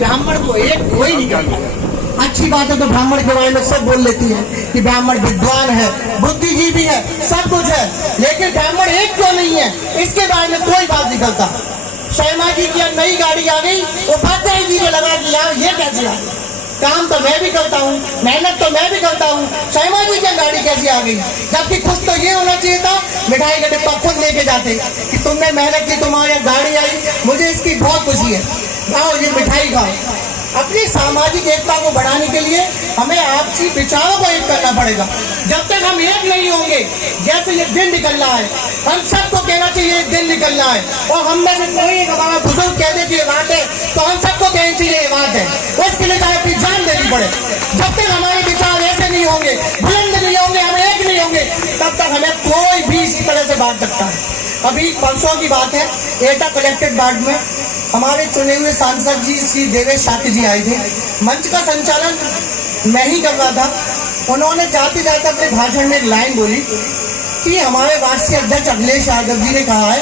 ब्राह्मण को एक कोई नहीं करता। अच्छी बात है तो ब्राह्मण के बारे में सब बोल लेती है कि ब्राह्मण विद्वान है, बुद्धिजीवी है, सब कुछ है, लेकिन ब्राह्मण एक क्यों नहीं है, इसके बारे में कोई बात नहीं करता। शर्मा जी की नई गाड़ी आ गई, उपाध्याय जी को लगा कि यार ये कैसे आ गई, काम तो मैं भी करता हूँ, मेहनत तो मैं भी करता हूँ, शर्मा जी की गाड़ी कैसी आ गई। जबकि खुद तो ये होना चाहिए था, मिठाई का डिब्बा खुद लेके जाते कि तुमने मेहनत की, तुम्हारे गाड़ी आई, मुझे इसकी बहुत खुशी है, आओ ये मिठाई खाओ। अपनी सामाजिक एकता को बढ़ाने के लिए हमें आपसी विचारों को एक करना पड़ेगा। जब तक हम एक नहीं होंगे, जैसे ये दिन निकल रहा है, हम सबको कहना चाहिए एक दिन निकल रहा है, और हम में से कोई हमारा बुजुर्ग कह दे कि ये बात है तो हम सबको कहना चाहिए ये बात है, उसके लिए चाहे अपनी जान देनी पड़े। जब तक हमारे विचार ऐसे नहीं होंगे, बुलंद नहीं होंगे, हम एक नहीं होंगे, तब तक हमें कोई भी इसी तरह से बांट सकता है। अभी परसों की बात है, एटा कलेक्टेड वार्ड में हमारे चुने हुए सांसद जी श्री देवेश शाक्य जी आए थे। मंच का संचालन मैं ही कर रहा था। उन्होंने जाते जाते अपने भाषण में एक लाइन बोली कि हमारे राष्ट्रीय अध्यक्ष अखिलेश यादव जी ने कहा है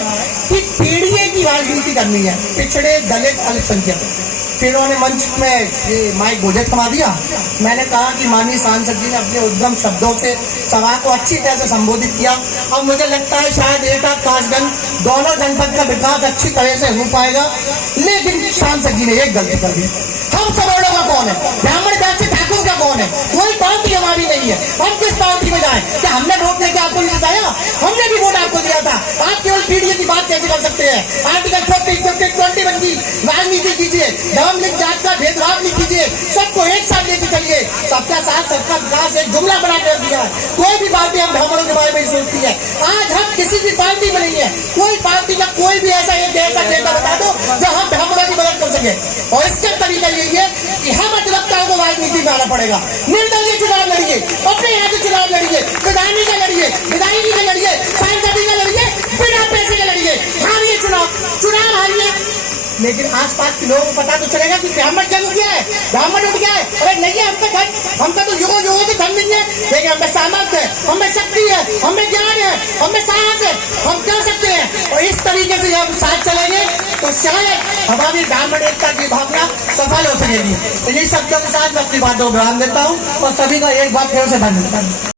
कि पीढ़ी की राजनीति करनी है, पिछड़े, दलित, अल्पसंख्यक। फिर उन्होंने मंच में ये माइक बोझे थमा दिया। मैंने कहा कि माननीय सांसद जी ने अपने उद्गम शब्दों से सभा को अच्छी तरह से संबोधित किया। अब मुझे लगता है शायद एटा कासगंज दोनों जनपद का विकास अच्छी तरह से हो पाएगा, लेकिन सांसद जी ने एक गलती कर दी। हम सवर्णों का कौन है, ब्राह्मण जाति ठाकुर का कौन है, कोई पार्टी हमारी नहीं है, हम किस पार्टी में जाए? क्या हमने वोट लेके आपको नहीं जिताया? हमने भी वोट आपको दिया था। आप केवल पीढ़ी की बात कैसे कर सकते हैं? आर्टिकल 21 की राजनीति कीजिए, धर्म लिंग जात का भेदभाव नहीं कीजिए, सबको एक साथ लेके चलिए, सबका साथ सबका विकास एक जुमला बना कर दिया है। कोई भी पार्टी हम ब्राह्मणों के बारे में सोचती है। आज हम किसी भी पार्टी में नहीं है, कोई पार्टी का कोई भी ऐसा नेता बता दो जो हम ब्राह्मणों की मदद कर सके। और इसका तरीका यही है कि हम अधिवक्ताओं को राजनीति में आना पड़ेगा। निर्दलीय चुनाव लड़िए, अपने यहाँ से चुनाव लड़िए, विधायकी का लड़िए, विधायकी का लड़िए, सांसदी का लड़िए, बिना पैसे का लड़िए, हारिए चुनाव हारिए। लेकिन आसपास के लोगों को पता तो चलेगा कि ब्राह्मण जन्म गया है, ब्राह्मण उठ गया है। अरे नहीं है हमका तो युगों युगों से धन नहीं है, लेकिन हमें सामर्थ्य है, हमें शक्ति है, हमें ज्ञान है, हमें साहस है, हम कर सकते हैं। और इस तरीके से जब साथ चलेंगे तो शायद हमारी ब्राह्मण एकता की भावना सफल हो सकेगी। इन्हीं शब्दों के साथ मैं अपनी बातों को विराम देता हूँ और सभी का एक बार फिर से धन्यवाद।